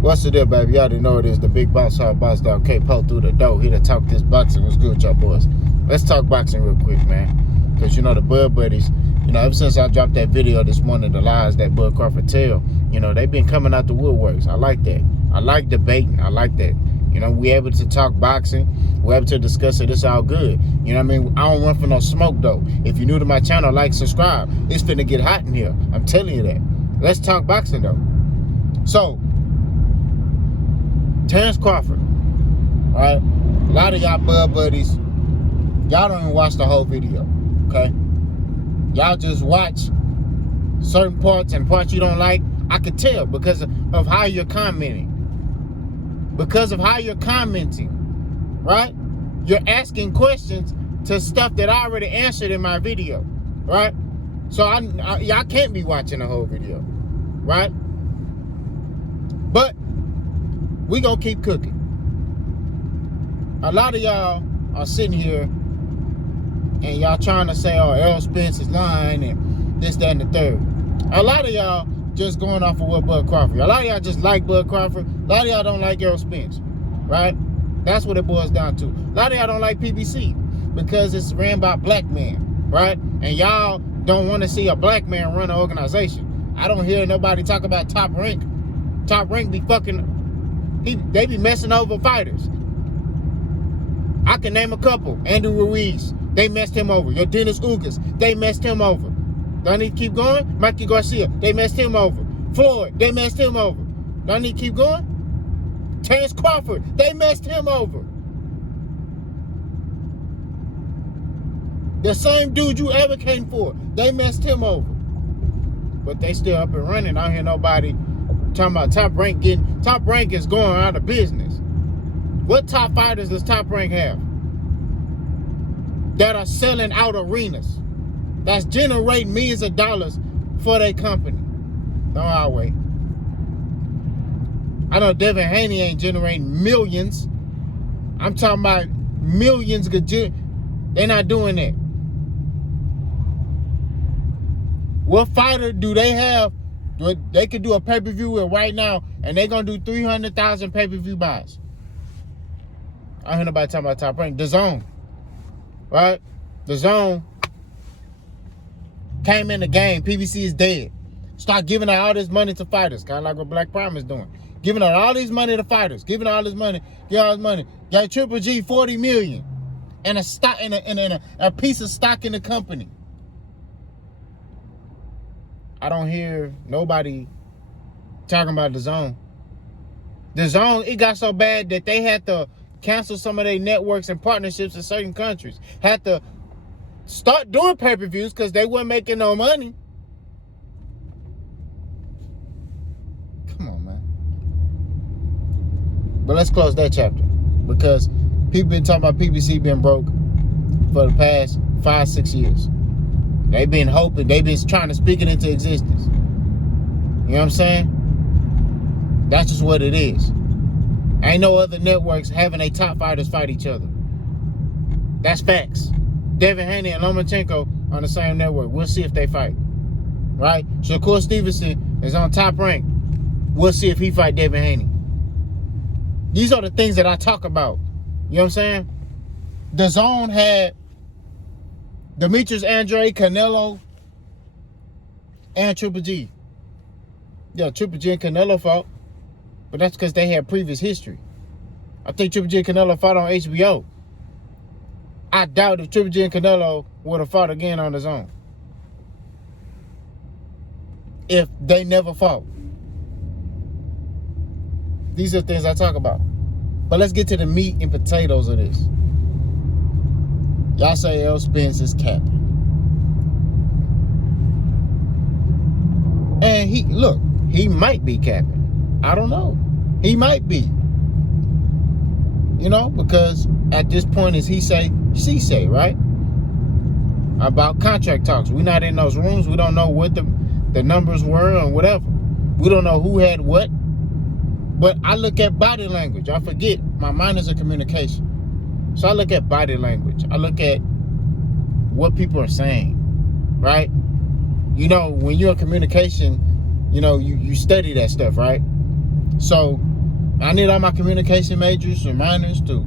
What's the deal, baby? Y'all already know it is the big boss hard boss dog K-Po through the door. Here to talk this boxing. What's good with y'all boys? Let's talk boxing real quick, man. Because you know the Bud Buddies, ever since I dropped that video this morning, the lies that Bud Crawford tell, they've been coming out the woodworks. I like that. I like debating. I like that. We able to talk boxing. We're able to discuss it. It's all good. I don't run for no smoke, though. If you're new to my channel, like, subscribe. It's finna get hot in here. I'm telling you that. Let's talk boxing, though. So, Terrence Crawford, all right? A lot of y'all Bud Buddies, y'all don't even watch the whole video, okay? Y'all just watch certain parts and parts you don't like. I could tell because of how you're commenting. Because of how you're commenting, right? You're asking questions to stuff that I already answered in my video, right? So y'all can't be watching the whole video, right? But we gonna keep cooking. A lot of y'all are sitting here and y'all trying to say, oh, Errol Spence is lying and this, that, and the third. A lot of y'all just going off of what Bud Crawford. A lot of y'all just like Bud Crawford. A lot of y'all don't like Errol Spence, right? That's what it boils down to. A lot of y'all don't like PBC because it's ran by black men, right? And y'all don't want to see a black man run an organization. I don't hear nobody talk about Top Rank. Top Rank be fucking... They be messing over fighters. I can name a couple. Andrew Ruiz, they messed him over. Your Dennis Ugas, they messed him over. Do I need to keep going? Mikey Garcia, they messed him over. Floyd, they messed him over. Do I need to keep going? Terrence Crawford, they messed him over. The same dude you advocating for, they messed him over. But they still up and running. I don't hear nobody talking about Top Rank is going out of business. What top fighters does Top Rank have that are selling out arenas, that's generating millions of dollars for their company? No highway. I know Devin Haney ain't generating millions. I'm talking about millions. They're not doing that. What fighter do they have? They could do a pay-per-view with right now, and they're going to do 300,000 pay-per-view buys. I hear nobody talking about Top Rank. The Zone, right? The Zone came in the game. PBC is dead. Start giving out all this money to fighters, kind of like what Black Prime is doing. Giving out all this money to fighters. Giving all this money. Give all this money. Got Triple G $40 million and a stock and a piece of stock in the company. I don't hear nobody talking about the Zone. The Zone, it got so bad that they had to cancel some of their networks and partnerships in certain countries. Had to start doing pay-per-views because they weren't making no money. Come on, man. But let's close that chapter. Because people been talking about PBC being broke for the past 5-6 years. They've been hoping, they've been trying to speak it into existence. You know what I'm saying? That's just what it is. Ain't no other networks having their top fighters fight each other. That's facts. Devin Haney and Lomachenko on the same network. We'll see if they fight. Right? Shakur Stevenson is on Top Rank. We'll see if he fight Devin Haney. These are the things that I talk about. You know what I'm saying? The Zone had Demetrius Andrade, Canelo, and Triple G. Yeah, Triple G and Canelo fought, but that's because they had previous history. I think Triple G and Canelo fought on HBO. I doubt if Triple G and Canelo would have fought again on the Zone if they never fought. These are things I talk about. But let's get to the meat and potatoes of this. Y'all say Errol Spence is capping. And he might be capping. I don't know. He might be. Because at this point it's he say, she say, right? About contract talks. We're not in those rooms. We don't know what the numbers were or whatever. We don't know who had what. But I look at body language. I forget. My mind is a communication. So I look at body language. I look at what people are saying, right? When you're in communication, you study that stuff, right? So I need all my communication majors and minors to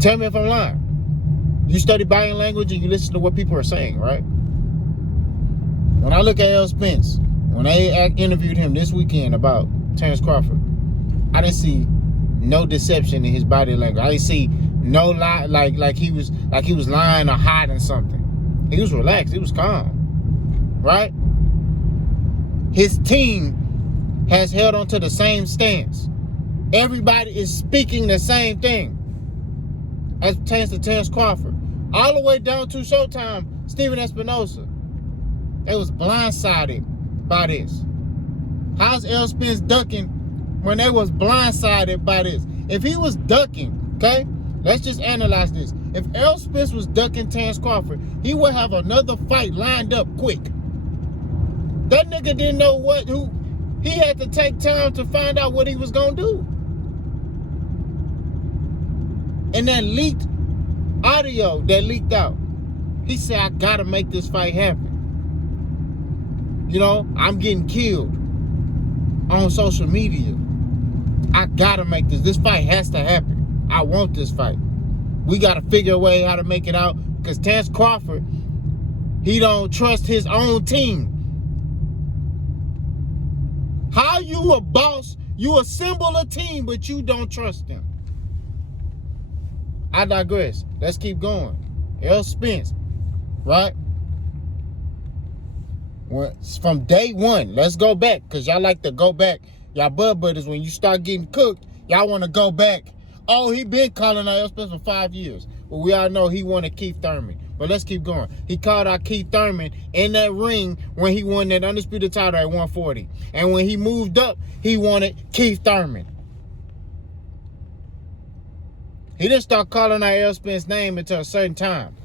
tell me if I'm lying. You study body language and you listen to what people are saying, right? When I look at Errol Spence, when they interviewed him this weekend about Terrence Crawford, I didn't see no deception in his body language. I didn't see no lie, like he was lying or hiding something. He was relaxed. He was calm, right? His team has held on to the same stance. Everybody is speaking the same thing as pertains to Terrence Crawford. All the way down to Showtime, Steven Espinosa. They was blindsided by this. How's Errol Spence ducking when they was blindsided by this? If he was ducking, okay, let's just analyze this. If Errol Spence was ducking Terrence Crawford, he would have another fight lined up quick. That nigga didn't know who. He had to take time to find out what he was gonna do. And that leaked audio that leaked out, he said, I gotta make this fight happen. You know, I'm getting killed on social media. I gotta make this. This fight has to happen. I want this fight. We gotta figure a way how to make it out, because Terrence Crawford, he don't trust his own team. How you a boss, you assemble a team, but you don't trust them? I digress. Let's keep going. Errol Spence, right? Well, from day one, let's go back, because y'all like to go back. Y'all buddies, when you start getting cooked, y'all want to go back. Oh, he been calling out Errol Spence for 5 years. Well, we all know he wanted Keith Thurman. But let's keep going. He called out Keith Thurman in that ring when he won that undisputed title at 140. And when he moved up, he wanted Keith Thurman. He didn't start calling out Errol Spence's name until a certain time,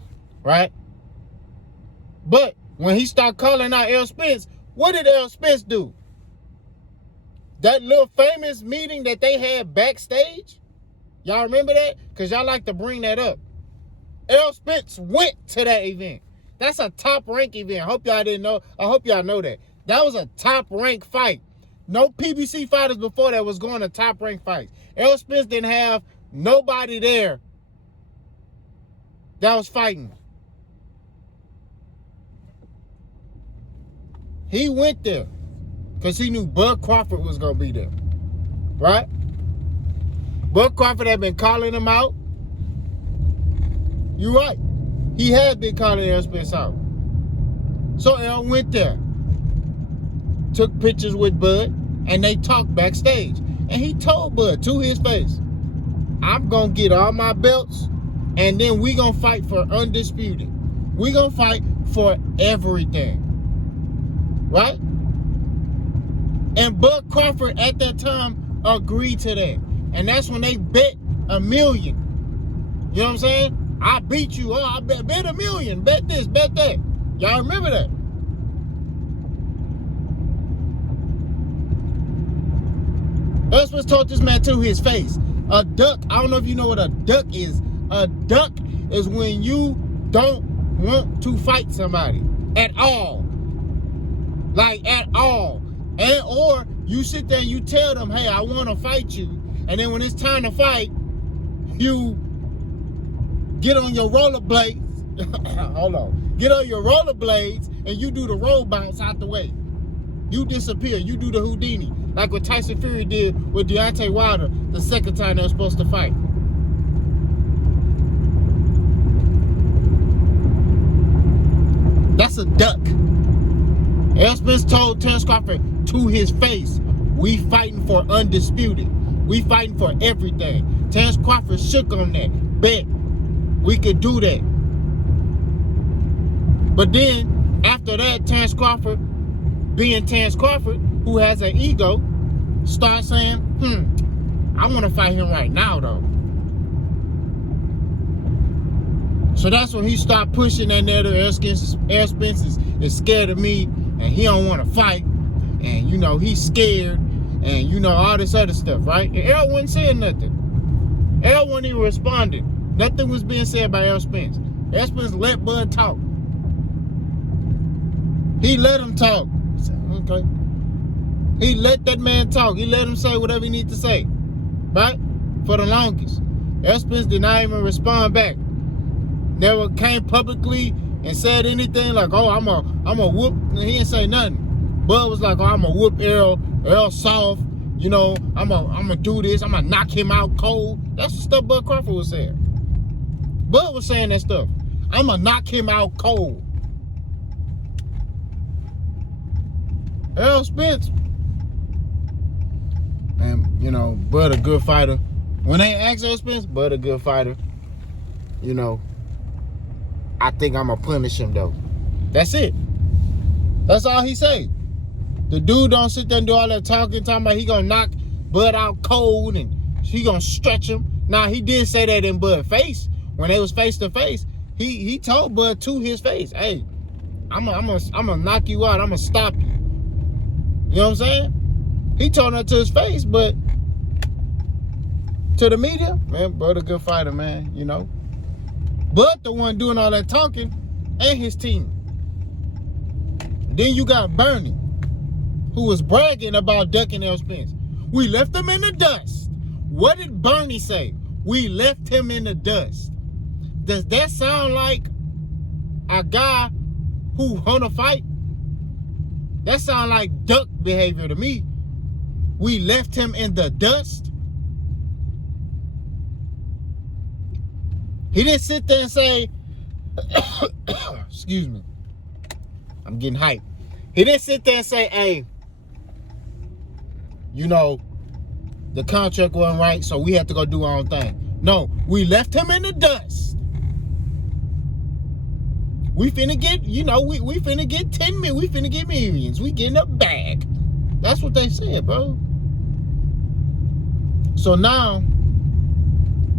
right? But when he started calling out Errol Spence, what did Errol Spence do? That little famous meeting that they had backstage, y'all remember that? Because y'all like to bring that up. Errol Spence went to that event. That's a top-ranked event. I hope y'all didn't know. I hope y'all know that. That was a top-ranked fight. No PBC fighters before that was going to top-ranked fights. Errol Spence didn't have nobody there that was fighting. He went there because he knew Bud Crawford was going to be there, right? Bud Crawford had been calling him out. You're right. He had been calling Errol Spence out. So Errol went there, took pictures with Bud, and they talked backstage. And he told Bud to his face, I'm going to get all my belts, and then we going to fight for undisputed. We going to fight for everything. Right? And Bud Crawford at that time agreed to that. And that's when they bet $1 million. You know what I'm saying? I beat you. Oh, I bet $1 million. Bet this, bet that. Y'all remember that? Errol Spence told this man to his face. A duck, I don't know if you know what a duck is. A duck is when you don't want to fight somebody at all. Like, at all. And or you sit there and you tell them, hey, I want to fight you. And then when it's time to fight, you get on your rollerblades. Hold on. Get on your rollerblades and you do the roll bounce out the way. You disappear. You do the Houdini. Like what Tyson Fury did with Deontay Wilder the second time they were supposed to fight. That's a duck. Errol Spence told Terrence Crawford to his face, we fighting for undisputed. We fighting for everything. Terrence Crawford shook on that. Bet we could do that. But then, after that, Terrence Crawford, being Terrence Crawford, who has an ego, starts saying, I want to fight him right now, though. So that's when he started pushing that narrative. Errol Spence is scared of me, and he don't want to fight, and, you know, he's scared, and, you know, all this other stuff, right? And Errol wasn't saying nothing. Errol wasn't even responding. Nothing was being said by Errol Spence. Errol Spence let Bud talk. He let him talk. He said, okay. He let that man talk. He let him say whatever he need to say, right? For the longest. Errol Spence did not even respond back. Never came publicly and said anything like, "Oh, I'm a whoop." He didn't say nothing. Bud was like, "Oh, I'm a whoop Errol. Errol soft. You know, I'm a do this. I'm gonna knock him out cold." That's the stuff Bud Crawford was saying. Bud was saying that stuff. I'm gonna knock him out cold. Errol Spence, and you know, Bud a good fighter. When they ask Errol Spence, Bud a good fighter. You know, I think I'm gonna punish him though. That's it. That's all he say. The dude don't sit there and do all that talking about he gonna knock Bud out cold and he gonna stretch him. Now he did say that in Bud's face when they was face to face. He told Bud to his face, "Hey, I'm gonna knock you out. I'm gonna stop you." You know what I'm saying? He told that to his face, but to the media, man, Bud a good fighter, man. You know, Bud the one doing all that talking and his team. Then you got Bernie, who was bragging about ducking Errol Spence. We left him in the dust. What did Bernie say? We left him in the dust. Does that sound like a guy who won a fight? That sound like duck behavior to me. We left him in the dust. He didn't sit there and say, excuse me, I'm getting hyped. He didn't sit there and say, "Hey, you know, the contract wasn't right, so we had to go do our own thing." No, we left him in the dust. We finna get, you know, we finna get 10 million. We finna get millions. We getting a bag. That's what they said, bro. So now,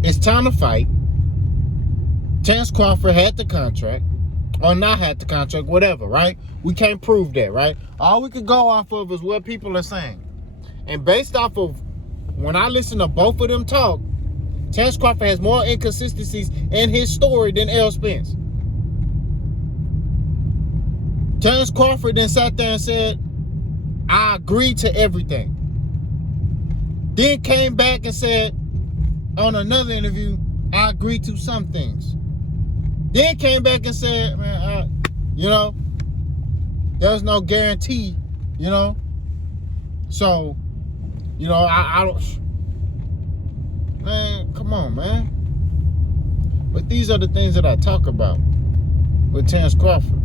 it's time to fight. Terrence Crawford had the contract. Or not had the contract, whatever, right? We can't prove that, right? All we could go off of is what people are saying. And based off of when I listen to both of them talk, Terrence Crawford has more inconsistencies in his story than Errol Spence. Terrence Crawford then sat there and said, "I agree to everything." Then came back and said on another interview, "I agree to some things." Then came back and said, "Man, you know, there's no guarantee, you know. So, you know, I don't." Man, come on, man. But these are the things that I talk about with Terrence Crawford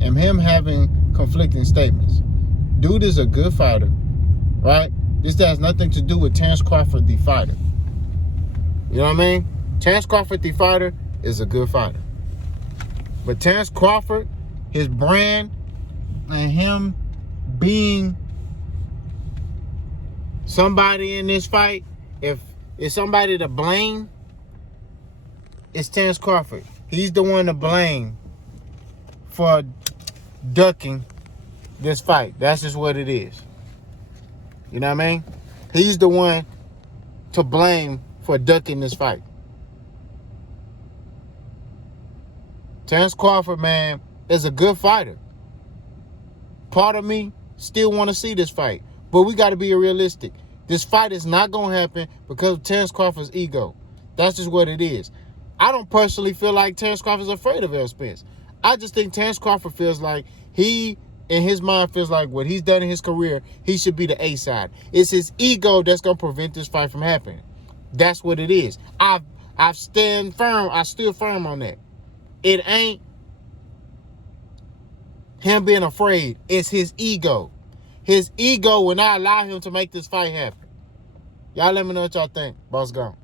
and him having conflicting statements. Dude is a good fighter, right? This has nothing to do with Terrence Crawford, the fighter. You know what I mean? Terrence Crawford, the fighter, is a good fighter. But Terrence Crawford, his brand, and him being somebody in this fight, if it's somebody to blame, it's Terrence Crawford. He's the one to blame for ducking this fight. That's just what it is. You know what I mean? He's the one to blame for ducking this fight. Terrence Crawford, man, is a good fighter. Part of me still want to see this fight. But we got to be realistic. This fight is not going to happen because of Terrence Crawford's ego. That's just what it is. I don't personally feel like Terrence Crawford's afraid of Errol Spence. I just think Terrence Crawford feels like he, in his mind, feels like what he's done in his career, he should be the A side. It's his ego that's going to prevent this fight from happening. That's what it is. I stand firm. I still firm on that. It ain't him being afraid. It's his ego. His ego will not allow him to make this fight happen. Y'all let me know what y'all think. Boss gone.